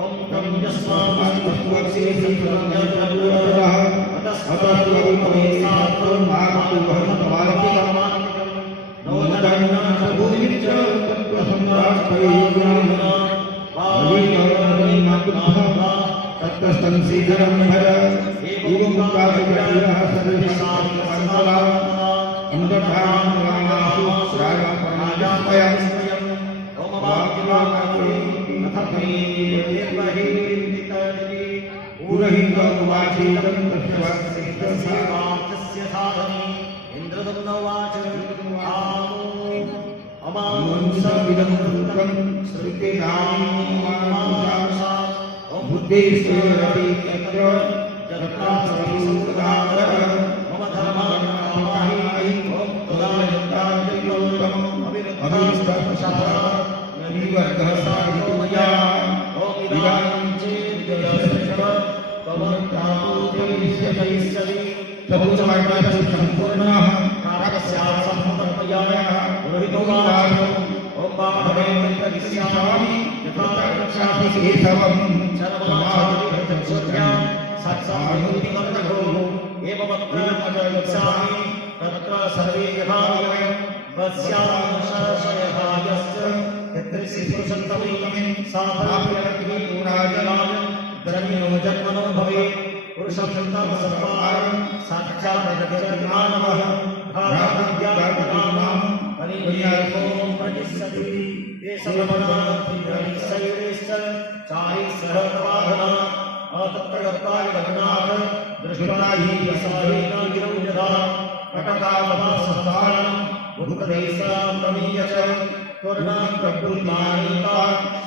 ओम तं यस्मामस्तुवक्षे संप्रज्ञातः अतस्त्वरूपमेसात्तं मातुभवनमार्तिकम् नोदन्नाथभूमिश्च तत्त्वसंराष्ट्रैर्गुणः भावीकरणीनाकुद्धः तत्त्वसंसीदनं भर एवं काव्यः सर्वशास्त्रपरम्परा अन्तर्धानासु श्रावपरमाजापयं ओम वाक्यवाक्ये उरहितवाचीतं तस्य वाक्यस्य साधने इन्द्रदन्नवाच अमानुषविदं पुत्रं श्रुतेनामानुषा बुद्धेश्वरति तत्र जगत्तासुदागर मम धर्माणाहि ओम तदायन्ताजयोतम अभिरुद्धप्रसादा निवर्धसारितोया ओम इदानीं चेद्यस्व तवन्ताभूतेष्यति तभूतमार्गस्य सम्पूर्णः कारकस्यासम्पत्तयाः पुरोहितोवाच ओम बामहे तत्करिष्यामि यथा रक्षामि केशवं सर्वमादितचर्या साक्षात्भूतिमर्दघो एवमत्र अजयत्सामि तत्र सर्वे यथा वस्याशयभायश्च यत्रिशिपुरुषन्तमे साधनाप्यग्निपूराजनाय द्रव्यो जन्मनो भवेत् पुरुषसन्तं सर्वारं साक्षात् जगज्जनमानवः भाराविद्यात्मनां परिवेशो प्रतिष्ठति ये सर्वमनाधिशैरेश्च चारि सहस्रवाहना अतत्प्रगताय गगनाथ दृष्ट्वा हि यसायेन गिरौ यदा कटकावभाससारणं भूतदेशां प्रमीय च त्वरणां प्रभुर्माणिका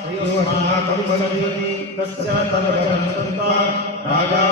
श्रेयोष्णा कविसन्ति तस्य तव वचनं राजा